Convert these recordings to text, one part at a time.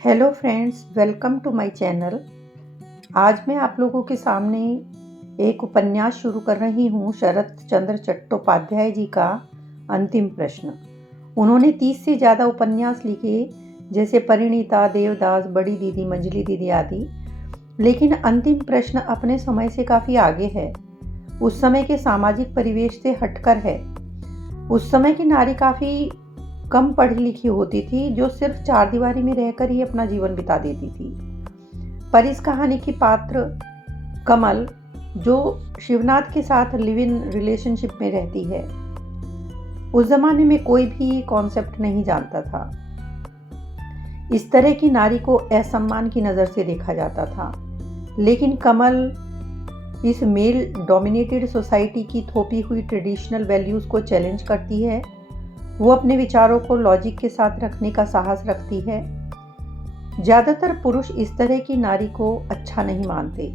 Hello friends, welcome to my channel. आज मैं आप लोगों के सामने एक उपन्यास शुरू कर रही हूँ, शरत चंद्र चट्टोपाध्याय जी का अंतिम प्रश्न। उन्होंने 30 से ज़्यादा उपन्यास लिखे, जैसे परिणीता, देवदास, बड़ी दीदी, मंजली दीदी आदि। लेकिन अंतिम प्रश्न अपने समय से काफ़ी आगे है, उस समय के सामाजिक परिवेश से हटकर है। उस समय की नारी काफ़ी कम पढ़ी लिखी होती थी, जो सिर्फ चारदीवारी में रहकर ही अपना जीवन बिता देती थी। पर इस कहानी की पात्र कमल, जो शिवनाथ के साथ लिव इन रिलेशनशिप में रहती है, उस जमाने में कोई भी कॉन्सेप्ट नहीं जानता था। इस तरह की नारी को असम्मान की नज़र से देखा जाता था। लेकिन कमल इस मेल डोमिनेटेड सोसाइटी की थोपी हुई ट्रेडिशनल वैल्यूज़ को चैलेंज करती है। वो अपने विचारों को लॉजिक के साथ रखने का साहस रखती है। ज़्यादातर पुरुष इस तरह की नारी को अच्छा नहीं मानते।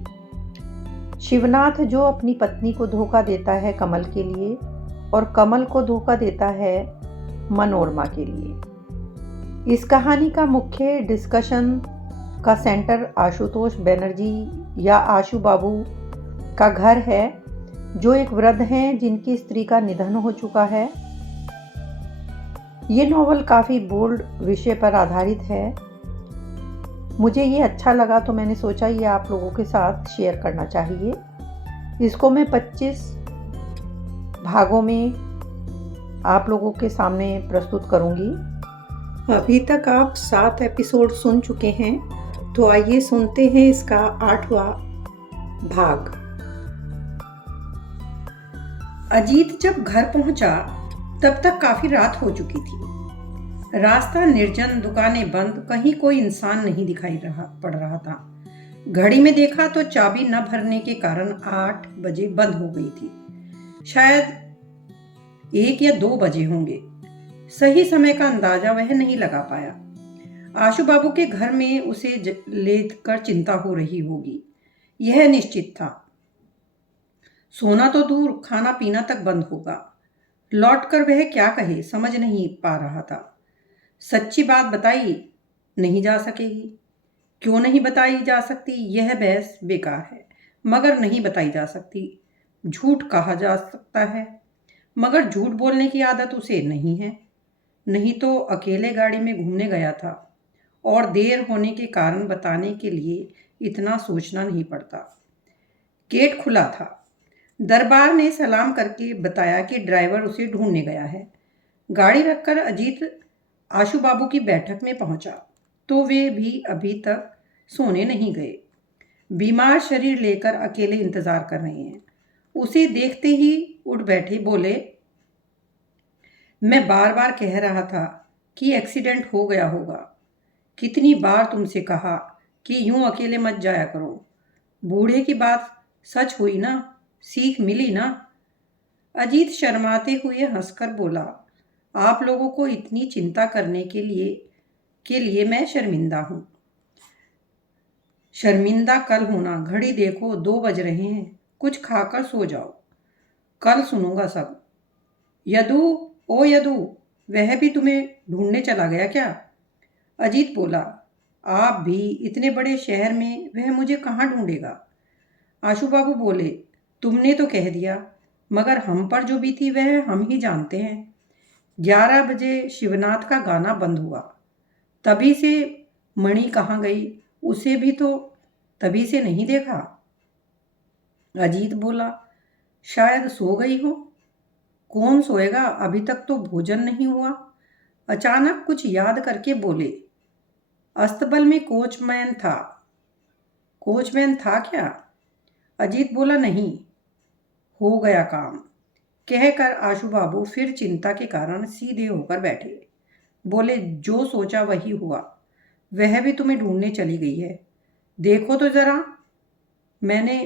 शिवनाथ, जो अपनी पत्नी को धोखा देता है कमल के लिए, और कमल को धोखा देता है मनोरमा के लिए। इस कहानी का मुख्य डिस्कशन का सेंटर आशुतोष बनर्जी या आशु बाबू का घर है, जो एक वृद्ध हैं जिनकी स्त्री का निधन हो चुका है। ये नॉवल काफ़ी बोल्ड विषय पर आधारित है। मुझे ये अच्छा लगा तो मैंने सोचा ये आप लोगों के साथ शेयर करना चाहिए। इसको मैं 25 भागों में आप लोगों के सामने प्रस्तुत करूंगी। अभी तक आप 7 एपिसोड सुन चुके हैं, तो आइए सुनते हैं इसका 8वां भाग। अजीत जब घर पहुंचा तब तक काफी रात हो चुकी थी। रास्ता निर्जन, दुकानें बंद, कहीं कोई इंसान नहीं दिखाई पड़ रहा था। घड़ी में देखा तो चाबी न भरने के कारण 8 बजे बंद हो गई थी। शायद 1 या 2 बजे होंगे। सही समय का अंदाजा वह नहीं लगा पाया। आशु बाबू के घर में उसे लेकर चिंता हो रही होगी, यह निश्चित था। सोना तो दूर, खाना पीना तक बंद होगा। लौटकर वह क्या कहे समझ नहीं पा रहा था। सच्ची बात बताई नहीं जा सकेगी। क्यों नहीं बताई जा सकती, यह बहस बेकार है। मगर नहीं बताई जा सकती। झूठ कहा जा सकता है, मगर झूठ बोलने की आदत उसे नहीं है। नहीं तो अकेले गाड़ी में घूमने गया था और देर होने के कारण बताने के लिए इतना सोचना नहीं पड़ता। गेट खुला था। दरबार ने सलाम करके बताया कि ड्राइवर उसे ढूंढने गया है। गाड़ी रखकर अजीत आशु बाबू की बैठक में पहुंचा तो वे भी अभी तक सोने नहीं गए। बीमार शरीर लेकर अकेले इंतजार कर रहे हैं। उसे देखते ही उठ बैठे, बोले, मैं बार बार कह रहा था कि एक्सीडेंट हो गया होगा। कितनी बार तुमसे कहा कि यूं अकेले मत जाया करो। बूढ़े की बात सच हुई ना, सीख मिली ना। अजीत शर्माते हुए हंसकर बोला, आप लोगों को इतनी चिंता करने के लिए मैं शर्मिंदा हूं। शर्मिंदा कल होना। घड़ी देखो, 2 बज रहे हैं। कुछ खाकर सो जाओ, कल सुनूंगा सब। यदु, ओ यदु, वह भी तुम्हें ढूंढने चला गया क्या? अजीत बोला, आप भी इतने बड़े शहर में, वह मुझे कहाँ ढूंढेगा? आशु बाबू बोले, तुमने तो कह दिया, मगर हम पर जो बीती वह हम ही जानते हैं। 11 बजे शिवनाथ का गाना बंद हुआ। तभी से मणि कहाँ गई, उसे भी तो तभी से नहीं देखा। अजीत बोला, शायद सो गई हो। कौन सोएगा, अभी तक तो भोजन नहीं हुआ। अचानक कुछ याद करके बोले, अस्तबल में कोचमैन था। कोचमैन था क्या? अजीत बोला, नहीं, हो गया काम। कहकर आशु बाबू फिर चिंता के कारण सीधे होकर बैठे। बोले, जो सोचा वही हुआ। वह भी तुम्हें ढूंढने चली गई है। देखो तो जरा। मैंने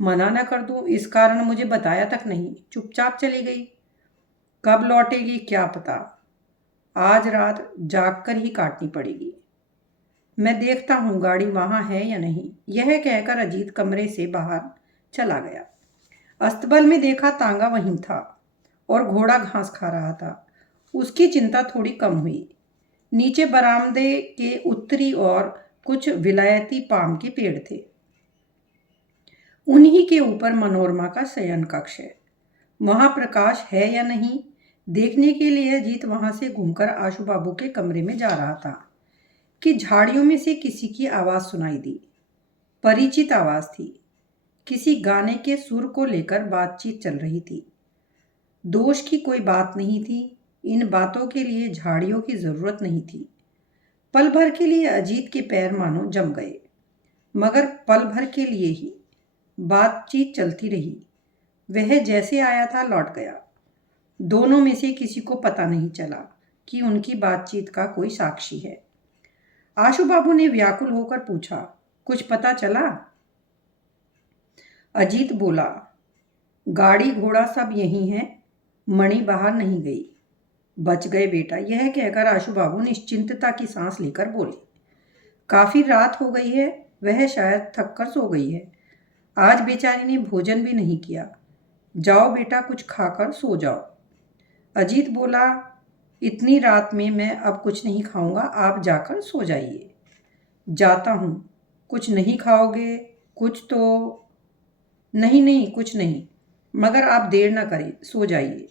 मना न कर दूं इस कारण मुझे बताया तक नहीं, चुपचाप चली गई। कब लौटेगी क्या पता। आज रात जागकर ही काटनी पड़ेगी। मैं देखता हूँ गाड़ी वहाँ है या नहीं। यह कहकर अजीत कमरे से बाहर चला गया। अस्तबल में देखा तांगा वहीं था और घोड़ा घास खा रहा था। उसकी चिंता थोड़ी कम हुई। नीचे बरामदे के उत्तरी ओर कुछ विलायती पाम के पेड़ थे। उन्हीं के ऊपर मनोरमा का शयन कक्ष है। वहां प्रकाश है या नहीं देखने के लिए अजीत वहां से घूमकर आशु बाबू के कमरे में जा रहा था कि झाड़ियों में से किसी की आवाज सुनाई दी। परिचित आवाज थी। किसी गाने के सुर को लेकर बातचीत चल रही थी। दोष की कोई बात नहीं थी। इन बातों के लिए झाड़ियों की जरूरत नहीं थी। पल भर के लिए अजीत के पैर मानो जम गए, मगर पल भर के लिए ही। बातचीत चलती रही। वह जैसे आया था लौट गया। दोनों में से किसी को पता नहीं चला कि उनकी बातचीत का कोई साक्षी है। आशु बाबू ने व्याकुल होकर पूछा, कुछ पता चला? अजीत बोला, गाड़ी घोड़ा सब यहीं है, मणि बाहर नहीं गई। बच गए बेटा। यह कहकर आशु बाबू निश्चिंतता की सांस लेकर बोले, काफी रात हो गई है, वह शायद थक कर सो गई है। आज बेचारी ने भोजन भी नहीं किया। जाओ बेटा, कुछ खाकर सो जाओ। अजीत बोला, इतनी रात में मैं अब कुछ नहीं खाऊंगा, आप जाकर सो जाइए। जाता हूँ। कुछ नहीं खाओगे? कुछ तो? नहीं नहीं, कुछ नहीं, मगर आप देर ना करें, सो जाइए।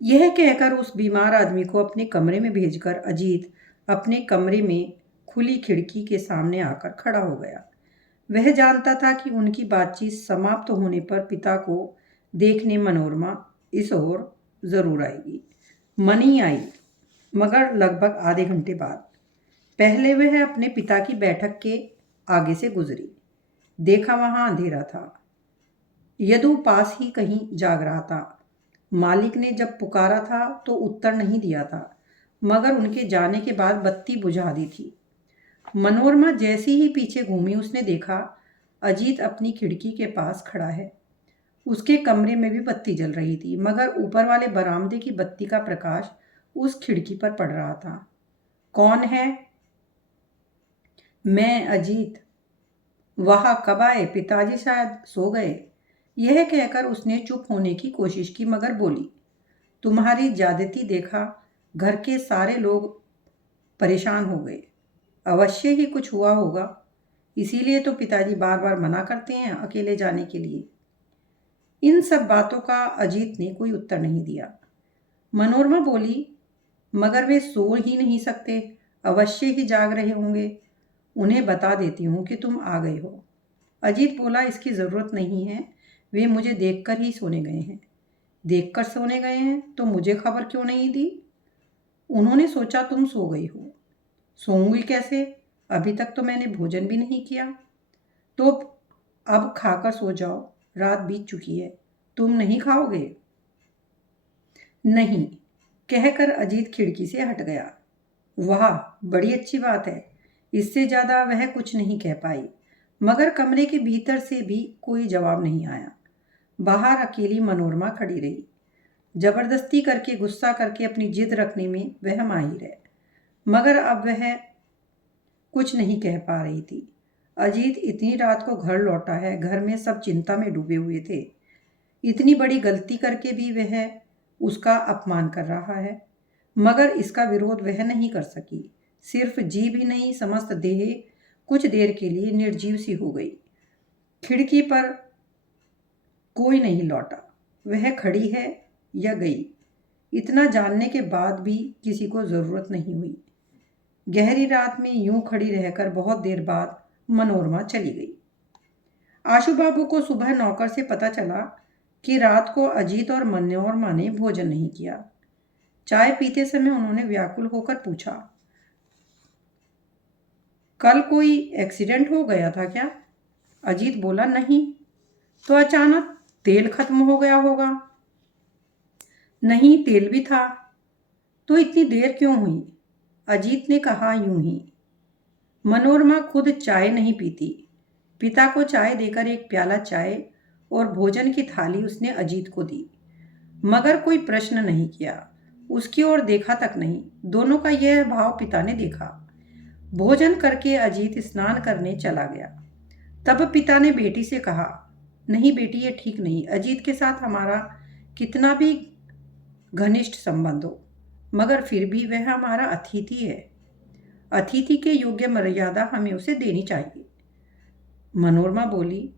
यह कहकर उस बीमार आदमी को अपने कमरे में भेजकर अजीत अपने कमरे में खुली खिड़की के सामने आकर खड़ा हो गया। वह जानता था कि उनकी बातचीत समाप्त होने पर पिता को देखने मनोरमा इस ओर जरूर आएगी। मनी आई, मगर लगभग आधे घंटे बाद। पहले वह अपने पिता की बैठक के आगे से गुजरी। देखा वहां अंधेरा था। यदु पास ही कहीं जाग रहा था। मालिक ने जब पुकारा था तो उत्तर नहीं दिया था, मगर उनके जाने के बाद बत्ती बुझा दी थी। मनोरमा जैसे ही पीछे घूमी उसने देखा अजीत अपनी खिड़की के पास खड़ा है। उसके कमरे में भी बत्ती जल रही थी, मगर ऊपर वाले बरामदे की बत्ती का प्रकाश उस खिड़की पर पड़ रहा था। कौन है? मैं, अजीत। वहां कब आए? पिताजी शायद सो गए। यह कहकर उसने चुप होने की कोशिश की, मगर बोली, तुम्हारी ज्यादती देखा, घर के सारे लोग परेशान हो गए। अवश्य ही कुछ हुआ होगा, इसीलिए तो पिताजी बार बार मना करते हैं अकेले जाने के लिए। इन सब बातों का अजीत ने कोई उत्तर नहीं दिया। मनोरमा बोली, मगर वे सो ही नहीं सकते, अवश्य ही जाग रहे होंगे। उन्हें बता देती हूँ कि तुम आ गए हो। अजीत बोला, इसकी ज़रूरत नहीं है, वे मुझे देखकर ही सोने गए हैं। देखकर सोने गए हैं तो मुझे खबर क्यों नहीं दी? उन्होंने सोचा तुम सो गई हो। सोऊंगी कैसे? अभी तक तो मैंने भोजन भी नहीं किया। तो अब खाकर सो जाओ, रात बीत चुकी है। तुम नहीं खाओगे? नहीं, कहकर अजीत खिड़की से हट गया। वाह, बड़ी अच्छी बात है। इससे ज़्यादा वह कुछ नहीं कह पाई, मगर कमरे के भीतर से भी कोई जवाब नहीं आया। बाहर अकेली मनोरमा खड़ी रही। जबरदस्ती करके, गुस्सा करके अपनी जिद रखने में वह माहिर है, मगर अब वह कुछ नहीं कह पा रही थी। अजीत इतनी रात को घर लौटा है, घर में सब चिंता में डूबे हुए थे। इतनी बड़ी गलती करके भी वह उसका अपमान कर रहा है, मगर इसका विरोध वह नहीं कर सकी। सिर्फ जीभ ही नहीं, समस्त देह कुछ देर के लिए निर्जीव सी हो गई। खिड़की पर कोई नहीं लौटा। वह खड़ी है या गई, इतना जानने के बाद भी किसी को जरूरत नहीं हुई। गहरी रात में यूं खड़ी रहकर बहुत देर बाद मनोरमा चली गई। आशु बाबू को सुबह नौकर से पता चला कि रात को अजीत और मनोरमा ने भोजन नहीं किया। चाय पीते समय उन्होंने व्याकुल होकर पूछा, कल कोई एक्सीडेंट हो गया था क्या? अजीत बोला, नहीं। तो अचानक तेल खत्म हो गया होगा। नहीं, तेल भी था। तो इतनी देर क्यों हुई? अजीत ने कहा, यूं ही। मनोरमा खुद चाय नहीं पीती। पिता को चाय देकर एक प्याला चाय और भोजन की थाली उसने अजीत को दी, मगर कोई प्रश्न नहीं किया, उसकी ओर देखा तक नहीं। दोनों का यह भाव पिता ने देखा। भोजन करके अजीत स्नान करने चला गया। तब पिता ने बेटी से कहा, नहीं बेटी, ये ठीक नहीं। अजीत के साथ हमारा कितना भी घनिष्ठ संबंध हो, मगर फिर भी वह हमारा अतिथि है। अतिथि के योग्य मर्यादा हमें उसे देनी चाहिए। मनोरमा बोली,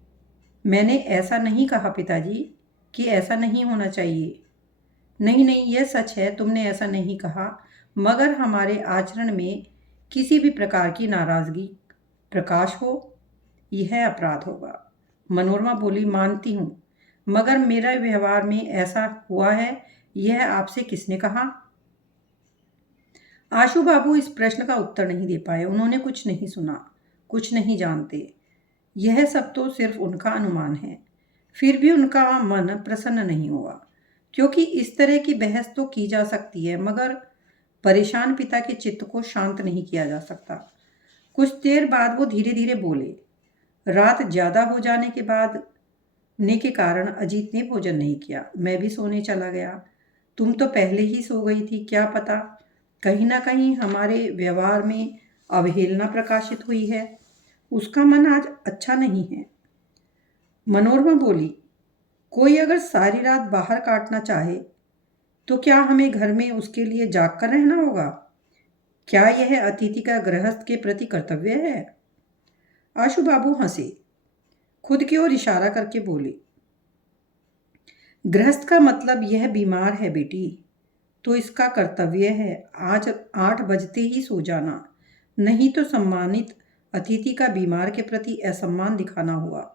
मैंने ऐसा नहीं कहा पिताजी कि ऐसा नहीं होना चाहिए। नहीं नहीं, यह सच है, तुमने ऐसा नहीं कहा, मगर हमारे आचरण में किसी भी प्रकार की नाराजगी प्रकाश हो, यह अपराध होगा। मनोरमा बोली, मानती हूँ, मगर मेरा व्यवहार में ऐसा हुआ है, यह आपसे किसने कहा? आशु बाबू इस प्रश्न का उत्तर नहीं दे पाए। उन्होंने कुछ नहीं सुना, कुछ नहीं जानते। यह सब तो सिर्फ उनका अनुमान है। फिर भी उनका मन प्रसन्न नहीं हुआ, क्योंकि इस तरह की बहस तो की जा सकती है, मगर परेशान पिता के चित्त को शांत नहीं किया जा सकता। कुछ देर बाद वो धीरे धीरे बोले, रात ज्यादा हो जाने के बाद ने के कारण अजीत ने भोजन नहीं किया। मैं भी सोने चला गया। तुम तो पहले ही सो गई थी। क्या पता कहीं ना कहीं हमारे व्यवहार में अवहेलना प्रकाशित हुई है। उसका मन आज अच्छा नहीं है। मनोरमा बोली, कोई अगर सारी रात बाहर काटना चाहे तो क्या हमें घर में उसके लिए जाग कर रहना होगा? क्या यह अतिथि का गृहस्थ के प्रति कर्तव्य है? आशु बाबू हंसे, खुद की ओर इशारा करके बोले, गृहस्थ का मतलब यह बीमार है बेटी, तो इसका कर्तव्य है आज 8 बजते ही सो जाना, नहीं तो सम्मानित अतिथि का बीमार के प्रति असम्मान दिखाना हुआ।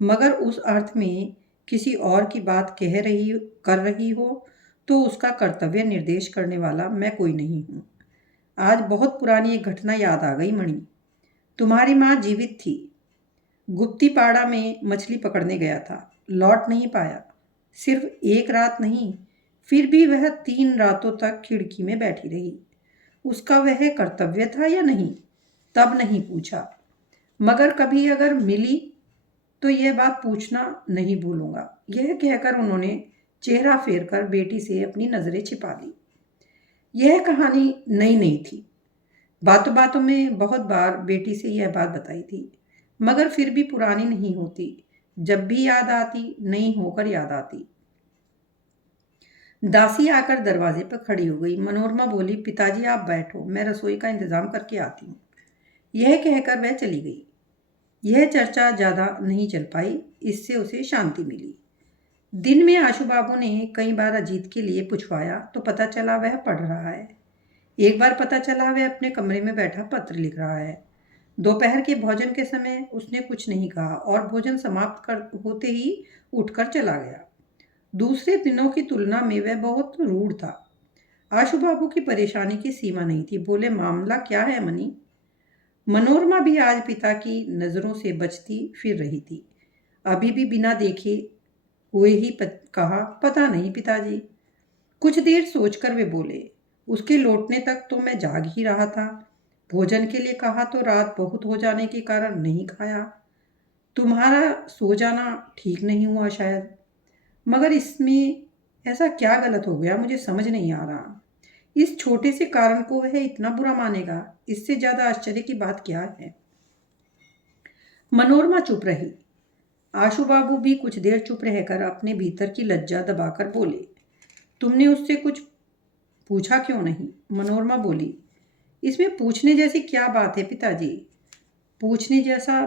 मगर उस अर्थ में किसी और की बात कर रही हो तो उसका कर्तव्य निर्देश करने वाला मैं कोई नहीं हूँ। आज बहुत पुरानी एक घटना याद आ गई मणि। तुम्हारी माँ जीवित थी। गुप्तीपाड़ा में मछली पकड़ने गया था, लौट नहीं पाया। सिर्फ एक रात नहीं, फिर भी वह 3 रातों तक खिड़की में बैठी रही। उसका वह कर्तव्य था या नहीं, तब नहीं पूछा, मगर कभी अगर मिली तो यह बात पूछना नहीं भूलूंगा। यह कहकर उन्होंने चेहरा फेर कर बेटी से अपनी नजरें छिपा ली। यह कहानी नई नहीं थी। बातों बातों में बहुत बार बेटी से यह बात बताई थी, मगर फिर भी पुरानी नहीं होती। जब भी याद आती, नई होकर याद आती। दासी आकर दरवाजे पर खड़ी हो गई। मनोरमा बोली, पिताजी आप बैठो, मैं रसोई का इंतजाम करके आती हूँ। यह कहकर वह चली गई। यह चर्चा ज़्यादा नहीं चल पाई, इससे उसे शांति मिली। दिन में आशु बाबू ने कई बार अजीत के लिए पूछवाया तो पता चला वह पढ़ रहा है। एक बार पता चला वह अपने कमरे में बैठा पत्र लिख रहा है। दोपहर के भोजन के समय उसने कुछ नहीं कहा और भोजन समाप्त होते ही उठकर चला गया। दूसरे दिनों की तुलना में वह बहुत रूढ़ था। आशु बाबू की परेशानी की सीमा नहीं थी। बोले, मामला क्या है मनी? मनोरमा भी आज पिता की नज़रों से बचती फिर रही थी। अभी भी बिना देखे हुए ही कहा, पता नहीं पिताजी। कुछ देर सोचकर वे बोले, उसके लौटने तक तो मैं जाग ही रहा था। भोजन के लिए कहा तो रात बहुत हो जाने के कारण नहीं खाया। तुम्हारा सो जाना ठीक नहीं हुआ शायद, मगर इसमें ऐसा क्या गलत हो गया, मुझे समझ नहीं आ रहा। इस छोटे से कारण को वह इतना बुरा मानेगा, इससे ज्यादा आश्चर्य की बात क्या है? मनोरमा चुप रही। आशु बाबू भी कुछ देर चुप रहकर अपने भीतर की लज्जा दबाकर बोले, तुमने उससे कुछ पूछा क्यों नहीं? मनोरमा बोली, इसमें पूछने जैसी क्या बात है पिताजी? पूछने जैसा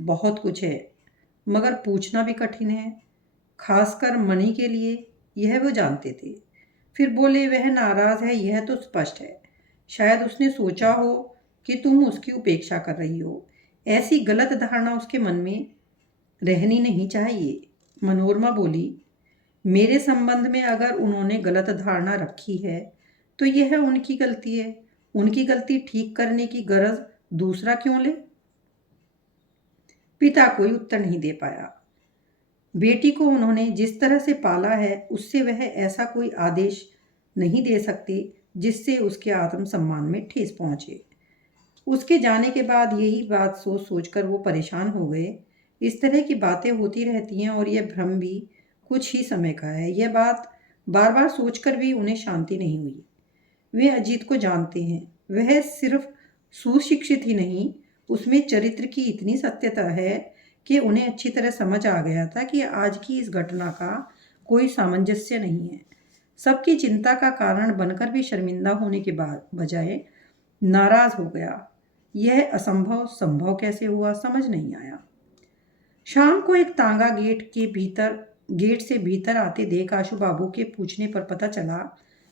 बहुत कुछ है, मगर पूछना भी कठिन है, खासकर मणि के लिए। यह वो जानते थे। फिर बोले, वह नाराज है यह तो स्पष्ट है। शायद उसने सोचा हो कि तुम उसकी उपेक्षा कर रही हो। ऐसी गलत धारणा उसके मन में रहनी नहीं चाहिए। मनोरमा बोली, मेरे संबंध में अगर उन्होंने गलत धारणा रखी है तो यह उनकी गलती है। उनकी गलती ठीक करने की गरज दूसरा क्यों ले? पिता कोई उत्तर नहीं दे पाया। बेटी को उन्होंने जिस तरह से पाला है उससे वह ऐसा कोई आदेश नहीं दे सकते जिससे उसके आत्मसम्मान में ठेस पहुंचे। उसके जाने के बाद यही बात सोच सोचकर वो परेशान हो गए। इस तरह की बातें होती रहती हैं और यह भ्रम भी कुछ ही समय का है। यह बात बार बार सोचकर भी उन्हें शांति नहीं हुई। वे अजीत को जानते हैं। वह सिर्फ सुशिक्षित ही नहीं, उसमें चरित्र की इतनी सत्यता है कि उन्हें अच्छी तरह समझ आ गया था कि आज की इस घटना का कोई सामंजस्य नहीं है। सबकी चिंता का कारण बनकर भी शर्मिंदा होने के बाद बजाय नाराज हो गया। यह असंभव संभव कैसे हुआ समझ नहीं आया। शाम को एक तांगा गेट से भीतर आते देख आशु बाबू के पूछने पर पता चला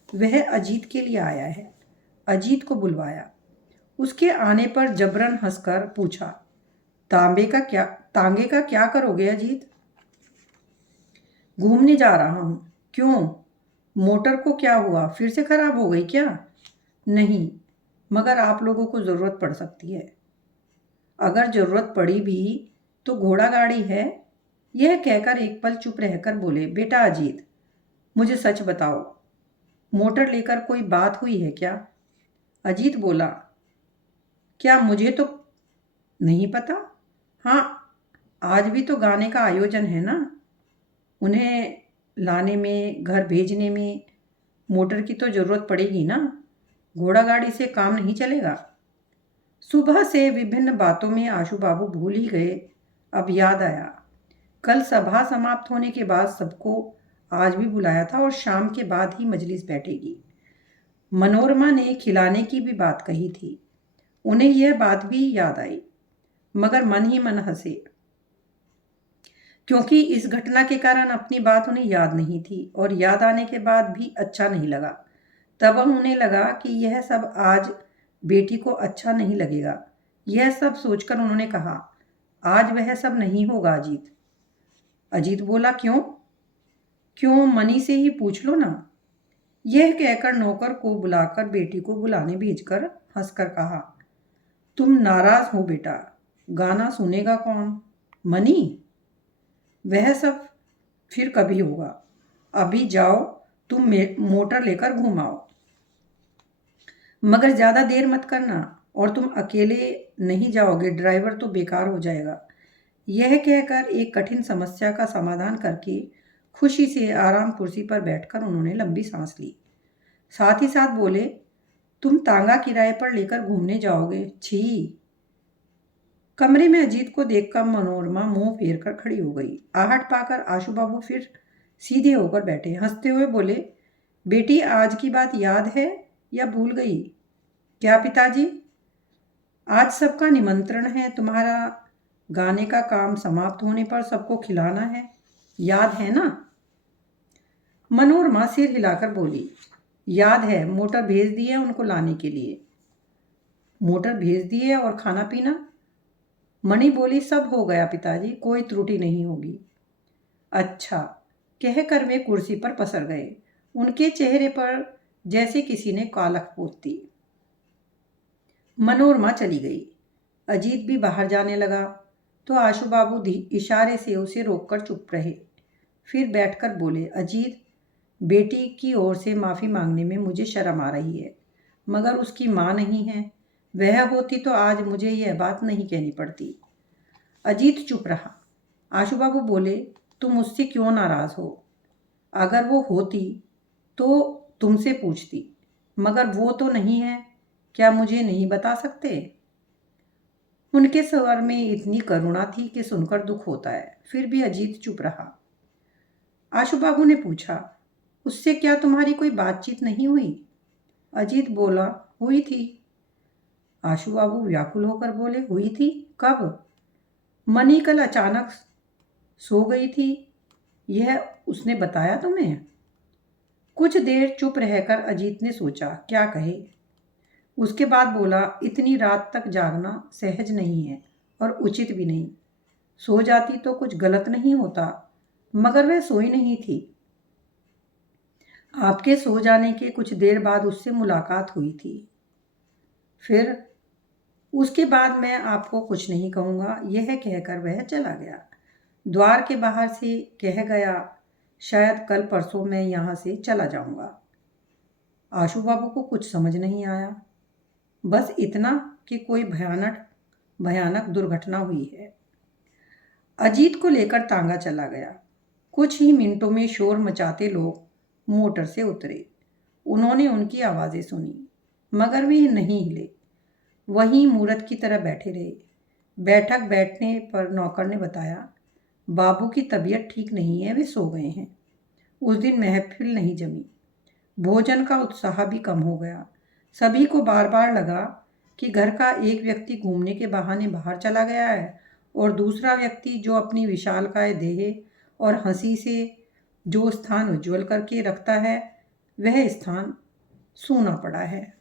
वह अजीत के लिए आया है। अजीत को बुलवाया। उसके आने पर जबरन हंसकर पूछा, तांगे का क्या करोगे अजीत? घूमने जा रहा हूं। क्यों? मोटर को क्या हुआ? फिर से खराब हो गई क्या? नहीं, मगर आप लोगों को जरूरत पड़ सकती है। अगर जरूरत पड़ी भी तो घोड़ा गाड़ी है। यह कहकर एक पल चुप रहकर बोले, बेटा अजीत, मुझे सच बताओ, मोटर लेकर कोई बात हुई है क्या? अजीत बोला, क्या मुझे तो नहीं पता। हाँ, आज भी तो गाने का आयोजन है ना। उन्हें लाने में, घर भेजने में मोटर की तो जरूरत पड़ेगी ना। घोड़ा गाड़ी से काम नहीं चलेगा। सुबह से विभिन्न बातों में आशु बाबू भूल ही गए। अब याद आया, कल सभा समाप्त होने के बाद सबको आज भी बुलाया था और शाम के बाद ही मजलिस बैठेगी। मनोरमा ने खिलाने की भी बात कही थी। उन्हें यह बात भी याद आई, मगर मन ही मन हंसे, क्योंकि इस घटना के कारण अपनी बात उन्हें याद नहीं थी और याद आने के बाद भी अच्छा नहीं लगा। तब उन्हें लगा कि यह सब आज बेटी को अच्छा नहीं लगेगा। यह सब सोचकर उन्होंने कहा, आज वह सब नहीं होगा अजीत। अजीत बोला, क्यों? क्यों, मनी से ही पूछ लो ना। यह कहकर नौकर को बुलाकर बेटी को बुलाने भेजकर हंसकर कहा, तुम नाराज हो बेटा, गाना सुनेगा कौन? मनी? वह सब फिर कभी होगा। अभी जाओ, तुम मोटर लेकर घुमाओ, मगर ज्यादा देर मत करना। और तुम अकेले नहीं जाओगे, ड्राइवर तो बेकार हो जाएगा। यह कहकर एक कठिन समस्या का समाधान करके खुशी से आराम कुर्सी पर बैठकर उन्होंने लंबी सांस ली। साथ ही साथ बोले, तुम तांगा किराए पर लेकर घूमने जाओगे? छी। कमरे में अजीत को देखकर मनोरमा मुंह फेर कर खड़ी हो गई। आहट पाकर आशु बाबू फिर सीधे होकर बैठे, हंसते हुए बोले, बेटी, आज की बात याद है या भूल गई? क्या पिताजी? आज सबका निमंत्रण है। तुम्हारा गाने का काम समाप्त होने पर सबको खिलाना है, याद है ना? मनोरमा सिर हिलाकर बोली, याद है। मोटर भेज दी है उनको लाने के लिए। मोटर भेज दी है और खाना पीना? मणि बोली, सब हो गया पिताजी, कोई त्रुटि नहीं होगी। अच्छा, कहकर वे कुर्सी पर पसर गए। उनके चेहरे पर जैसे किसी ने कालख पोत दी। मनोरमा चली गई। अजीत भी बाहर जाने लगा तो आशु बाबू इशारे से उसे रोककर चुप रहे। फिर बैठकर बोले, अजीत, बेटी की ओर से माफ़ी मांगने में मुझे शर्म आ रही है, मगर उसकी माँ नहीं है। वह होती तो आज मुझे यह बात नहीं कहनी पड़ती। अजीत चुप रहा। आशु बाबू बोले, तुम मुझसे क्यों नाराज हो? अगर वो होती तो तुमसे पूछती, मगर वो तो नहीं है। क्या मुझे नहीं बता सकते? उनके स्वर में इतनी करुणा थी कि सुनकर दुख होता है। फिर भी अजीत चुप रहा। आशु बाबू ने पूछा, उससे क्या तुम्हारी कोई बातचीत नहीं हुई? अजीत बोला, हुई थी। आशु बाबू व्याकुल होकर बोले, हुई थी? कब? मनी कल अचानक सो गई थी। यह उसने बताया तुम्हें? कुछ देर चुप रहकर अजीत ने सोचा क्या कहे। उसके बाद बोला, इतनी रात तक जागना सहज नहीं है और उचित भी नहीं। सो जाती तो कुछ गलत नहीं होता, मगर वह सोई नहीं थी। आपके सो जाने के कुछ देर बाद उससे मुलाकात हुई थी। फिर उसके बाद मैं आपको कुछ नहीं कहूँगा। यह कहकर वह चला गया। द्वार के बाहर से कह गया, शायद कल परसों मैं यहाँ से चला जाऊँगा। आशु बाबू को कुछ समझ नहीं आया, बस इतना कि कोई भयानक दुर्घटना हुई है। अजीत को लेकर तांगा चला गया। कुछ ही मिनटों में शोर मचाते लोग मोटर से उतरे। उन्होंने उनकी आवाज़ें सुनी, मगर वे नहीं हिले, वहीं मूरत की तरह बैठे रहे। बैठक बैठने पर नौकर ने बताया, बाबू की तबीयत ठीक नहीं है, वे सो गए हैं। उस दिन महफिल नहीं जमी। भोजन का उत्साह भी कम हो गया। सभी को बार बार लगा कि घर का एक व्यक्ति घूमने के बहाने बाहर चला गया है और दूसरा व्यक्ति जो अपनी विशालकाय देह और हंसी से जो स्थान उज्ज्वल करके रखता है, वह स्थान सूना पड़ा है।